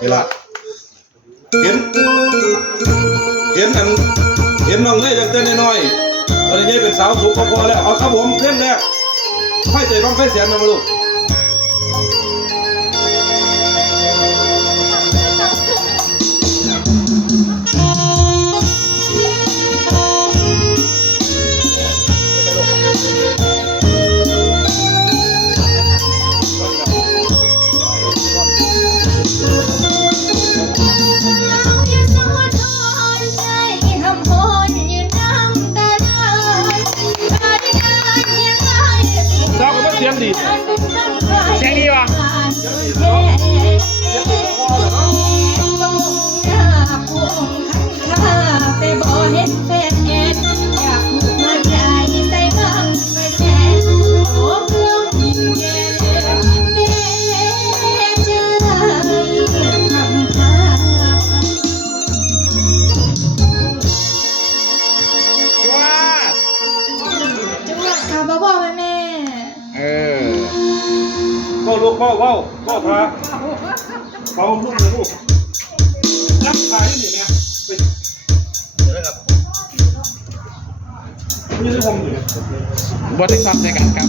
นี่ละเห็น เห็นอันเห็นน้องเล่ยตั้งแต้นน้อยๆตอนนี้เป็นสาวสูงก็พอแล้ว เอาครับผมเพลงแรกไฟเตะบ้องไฟเสียงนะมาลูก ว้าเว้าวว้าพระเบาลูกนะลูกรักษาที่หนึ่งนะไปเดี๋ยวนะครับนี่คือผมอยู่บทที่สามในการครับ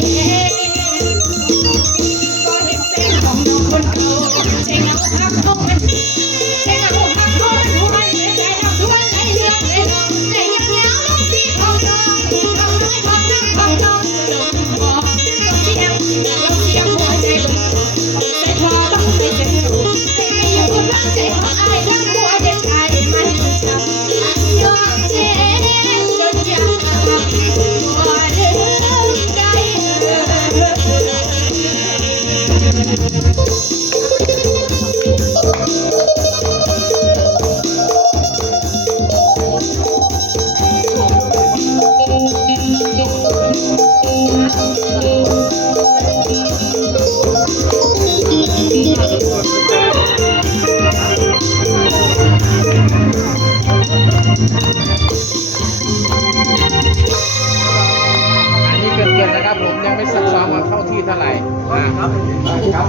Thank you. อันนี้เกินเกินะครับผมยังไม่ซักซ้อมมาเข้าที่เท่าไหร่นะครับ